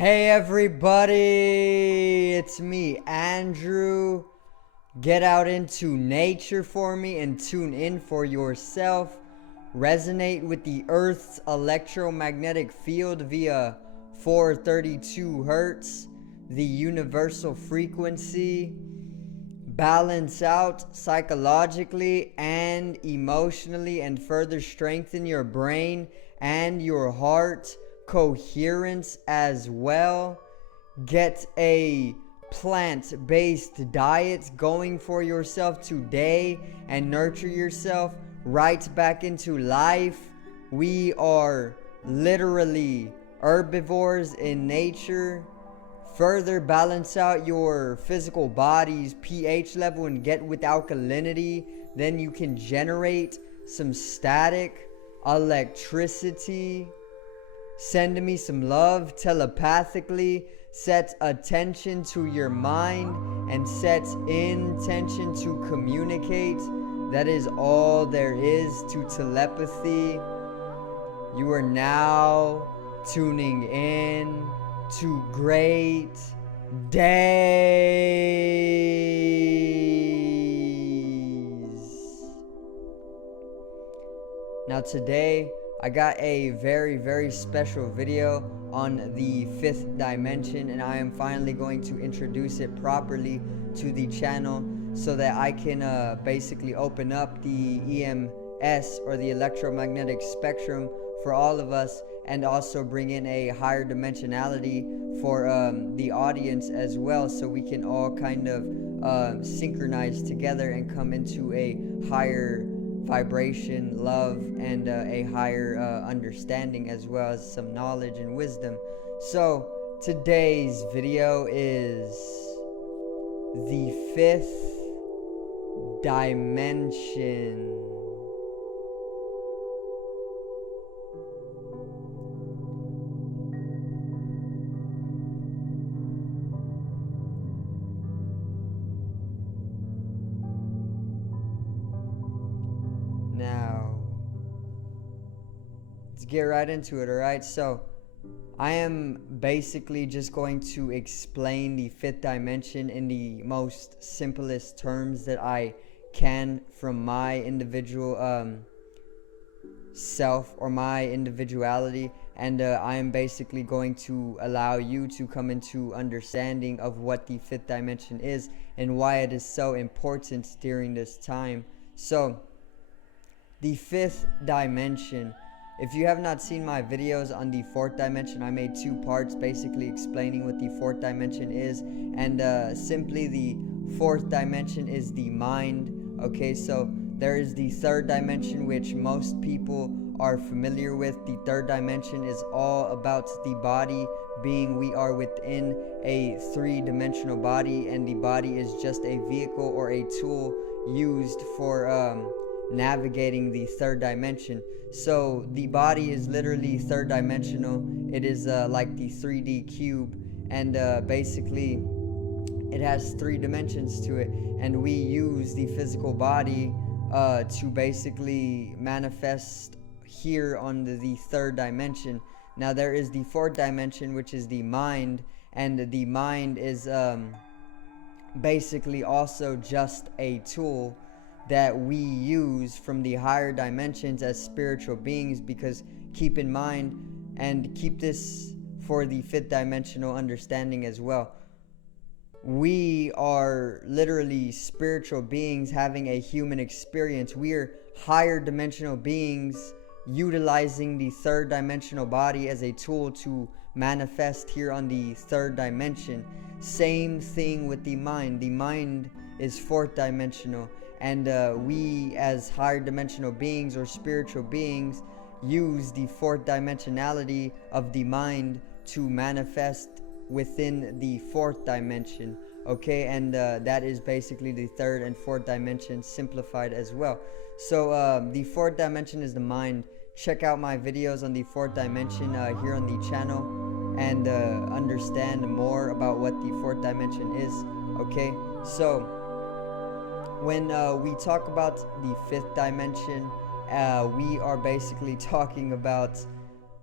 Hey everybody, it's me, Andrew. Get out into nature for me and tune in for yourself. Resonate with the Earth's electromagnetic field via 432 hertz, the universal frequency. Balance out psychologically and emotionally and further strengthen your brain and your heart coherence as well. Get a plant-based diet going for yourself today and nurture yourself right back into life. We are literally herbivores in nature. Further balance out your physical body's pH level and get with alkalinity. Then you can generate some static electricity. Send me some love telepathically. Set attention to your mind and set intention to communicate. That is all there is to telepathy. You are now tuning in to great days. Now today I got a very special video on the fifth dimension, and I am finally going to introduce it properly to the channel so that I can basically open up the EMS or the electromagnetic spectrum for all of us, and also bring in a higher dimensionality for the audience as well, so we can all kind of synchronize together and come into a higher vibration, love, and a higher understanding, as well as some knowledge and wisdom. So today's video is the fifth dimension. Now, let's get right into it, alright? So, I am basically just going to explain the fifth dimension in the most simplest terms that I can from my individual self or my individuality, and I am basically going to allow you to come into understanding of what the fifth dimension is and why it is so important during this time. So, the fifth dimension. If you have not seen my videos on the fourth dimension, I made two parts basically explaining what the fourth dimension is. And simply the fourth dimension is the mind. Okay, so there is the third dimension, which most people are familiar with. The third dimension is all about the body being, we are within a three-dimensional body, and the body is just a vehicle or a tool used for navigating the third dimension. So the body is literally third dimensional. It is like the 3D cube, and basically it has three dimensions to it, and we use the physical body to basically manifest here on the third dimension. Now there is the fourth dimension, which is the mind, and the mind is basically also just a tool that we use from the higher dimensions as spiritual beings, because keep in mind, and keep this for the fifth dimensional understanding as well, we are literally spiritual beings having a human experience. We are higher dimensional beings utilizing the third dimensional body as a tool to manifest here on the third dimension. Same thing with the mind. The mind is fourth dimensional, and we as higher dimensional beings or spiritual beings use the fourth dimensionality of the mind to manifest within the fourth dimension. Okay, and that is basically the third and fourth dimension simplified as well. So the fourth dimension is the mind. Check out my videos on the fourth dimension here on the channel, and understand more about what the fourth dimension is. Okay, so when we talk about the fifth dimension, we are basically talking about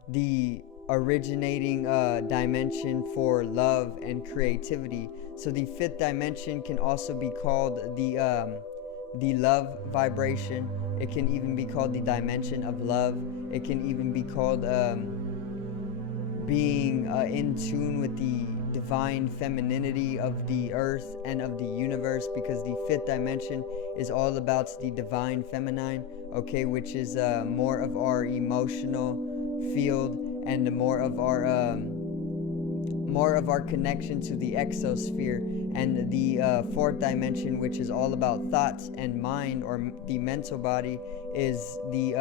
the originating dimension for love and creativity. So the fifth dimension can also be called the love vibration. It can even be called the dimension of love. It can even be called being in tune with the divine femininity of the earth and of the universe, because the fifth dimension is all about the divine feminine, okay, which is more of our emotional field and more of our connection to the exosphere. And the fourth dimension, which is all about thoughts and mind, or the mental body, is the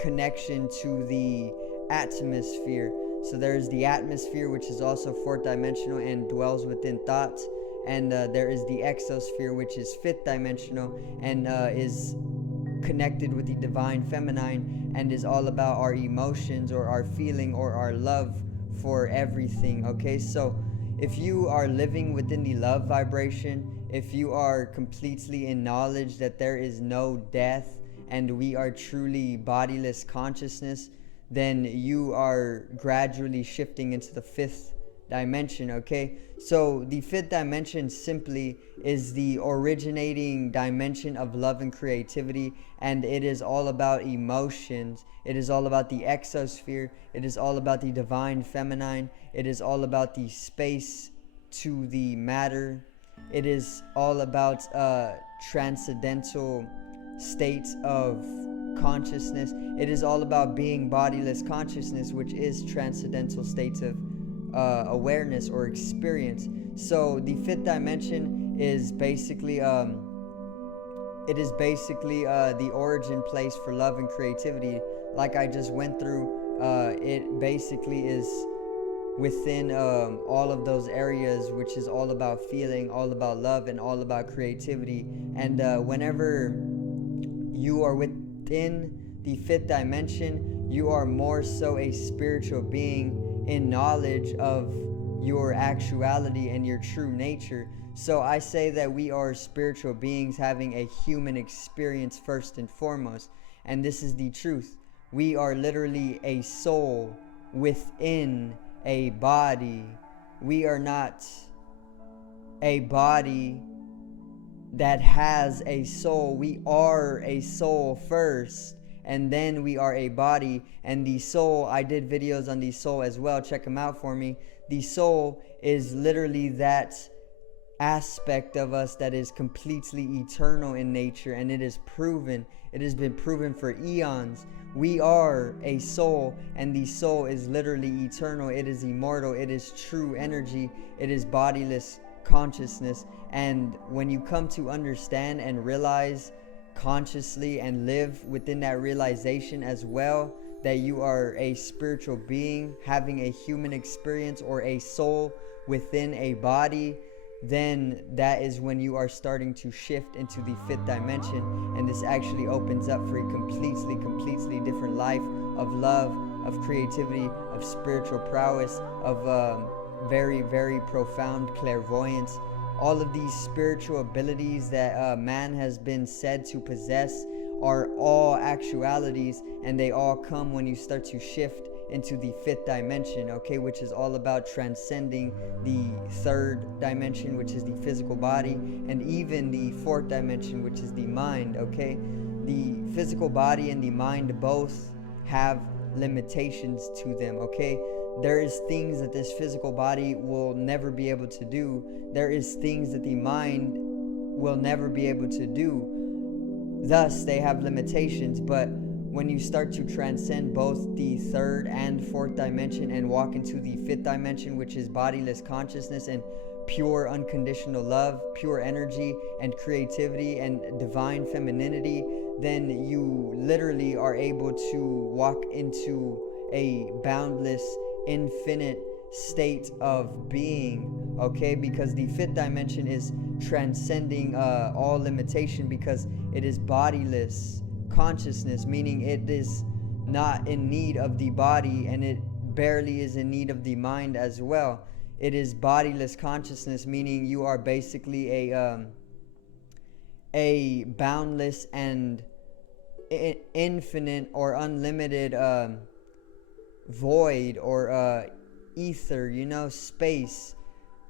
connection to the atmosphere. So there's the atmosphere, which is also fourth dimensional and dwells within thoughts, and there is the exosphere, which is fifth dimensional and is connected with the divine feminine and is all about our emotions or our feeling or our love for everything. Okay, so if you are living within the love vibration, if you are completely in knowledge that there is no death and we are truly bodiless consciousness, then you are gradually shifting into the fifth dimension. Okay, so the fifth dimension simply is the originating dimension of love and creativity, and it is all about emotions. It is all about the exosphere. It is all about the divine feminine. It is all about the space to the matter. It is all about transcendental states of consciousness. It is all about being bodiless consciousness, which is transcendental states of awareness or experience. So the fifth dimension is basically the origin place for love and creativity. Like I just went through, it basically is within all of those areas, which is all about feeling, all about love, and all about creativity. And whenever you are within the fifth dimension, you are more so a spiritual being in knowledge of your actuality and your true nature. So I say that we are spiritual beings having a human experience first and foremost. And this is the truth. We are literally a soul within a body. We are not a body that has a soul. We are a soul first, and then we are a body. And the soul, I did videos on the soul as well, check them out for me. The soul is literally that aspect of us that is completely eternal in nature, and it is proven. It has been proven for eons. We are a soul, and the soul is literally eternal. It is immortal. It is true energy. It is bodiless consciousness. And when you come to understand and realize consciously and live within that realization as well, that you are a spiritual being having a human experience or a soul within a body, then that is when you are starting to shift into the fifth dimension. And this actually opens up for a completely different life of love, of creativity, of spiritual prowess, of very, very profound clairvoyance. All of these spiritual abilities that man has been said to possess are all actualities, and they all come when you start to shift into the fifth dimension, okay, which is all about transcending the third dimension, which is the physical body, and even the fourth dimension, which is the mind, okay. The physical body and the mind both have limitations to them, okay. There is things that this physical body will never be able to do. There is things that the mind will never be able to do. Thus, they have limitations. But when you start to transcend both the third and fourth dimension and walk into the fifth dimension, which is bodiless consciousness and pure unconditional love, pure energy and creativity and divine femininity, then you literally are able to walk into a boundless, infinite state of being, okay? Because the fifth dimension is transcending all limitation, because it is bodiless consciousness, meaning it is not in need of the body, and it barely is in need of the mind as well. It is bodiless consciousness, meaning you are basically a boundless and infinite or unlimited void or ether, space.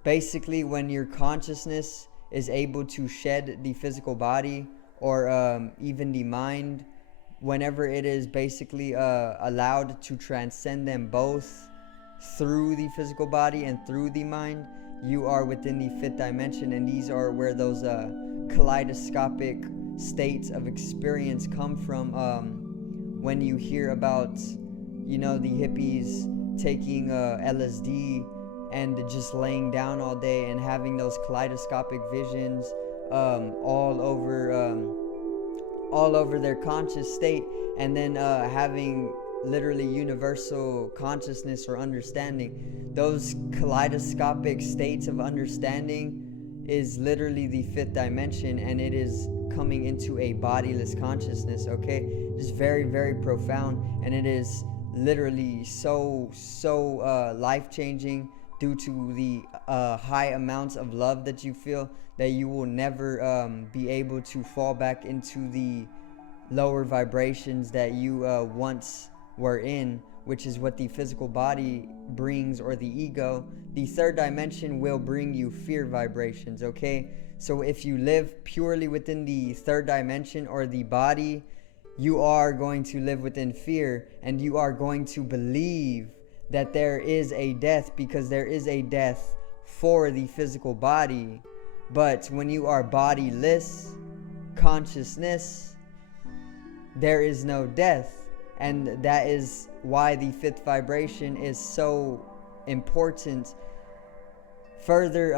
Basically, when your consciousness is able to shed the physical body or even the mind, whenever it is basically allowed to transcend them both through the physical body and through the mind, you are within the fifth dimension. And these are where those kaleidoscopic states of experience come from. When you hear about the hippies taking LSD and just laying down all day and having those kaleidoscopic visions all over their conscious state, and then having literally universal consciousness or understanding. Those kaleidoscopic states of understanding is literally the fifth dimension, and it is coming into a bodiless consciousness. Okay, just very, very profound, and it is literally so life-changing due to the high amounts of love that you feel, that you will never be able to fall back into the lower vibrations that you once were in, which is what the physical body brings, or the ego. The third dimension will bring you fear vibrations. Okay, so if you live purely within the third dimension or the body, you are going to live within fear, and you are going to believe that there is a death, because there is a death for the physical body. But when you are bodiless consciousness, there is no death. And that is why the fifth vibration is so important. Further,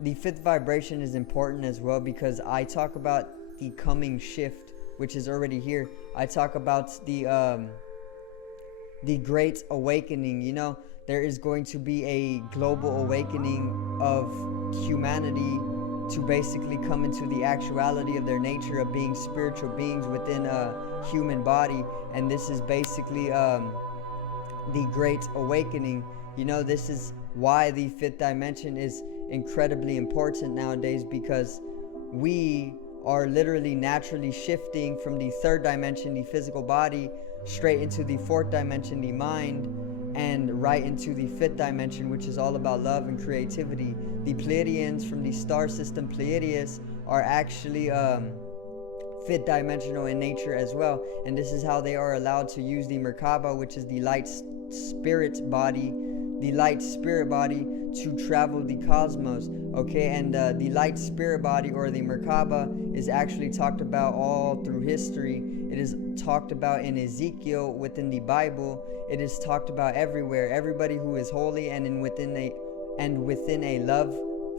the fifth vibration is important as well because I talk about the coming shift, which is already here. I talk about the great awakening. There is going to be a global awakening of humanity to basically come into the actuality of their nature of being spiritual beings within a human body. And this is basically the great awakening. This is why the fifth dimension is incredibly important nowadays, because we are literally naturally shifting from the third dimension, the physical body, straight into the fourth dimension, the mind, and right into the fifth dimension, which is all about love and creativity. The Pleiadians from the star system Pleiades are actually fifth dimensional in nature as well, and this is how they are allowed to use the Merkaba, which is the light spirit body, to travel the cosmos. Okay, and the light spirit body, or the Merkaba, is actually talked about all through history. It is talked about in Ezekiel, within the Bible. It is talked about everywhere. Everybody who is holy and within a love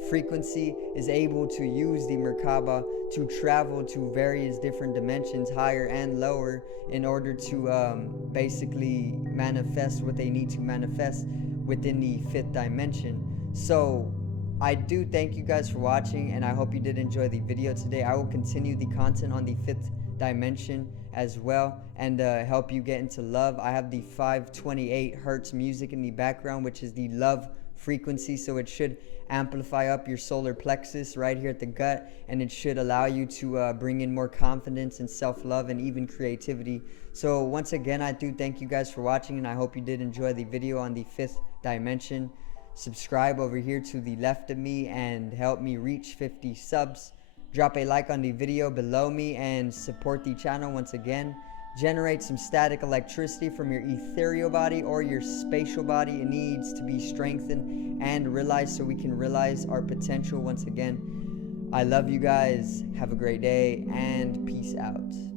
frequency is able to use the Merkaba to travel to various different dimensions, higher and lower, in order to basically manifest what they need to manifest within the fifth dimension. So I do thank you guys for watching, and I hope you did enjoy the video today. I will continue the content on the fifth dimension as well, and help you get into love. I have the 528 hertz music in the background, which is the love frequency, so it should amplify up your solar plexus right here at the gut, and it should allow you to bring in more confidence and self-love and even creativity. So once again, I do thank you guys for watching, and I hope you did enjoy the video on the fifth dimension. Subscribe over here to the left of me and help me reach 50 subs. Drop a like on the video below me and support the channel once again. Generate some static electricity from your ethereal body or your spatial body. It needs to be strengthened and realized so we can realize our potential once again. I love you guys. Have a great day and peace out.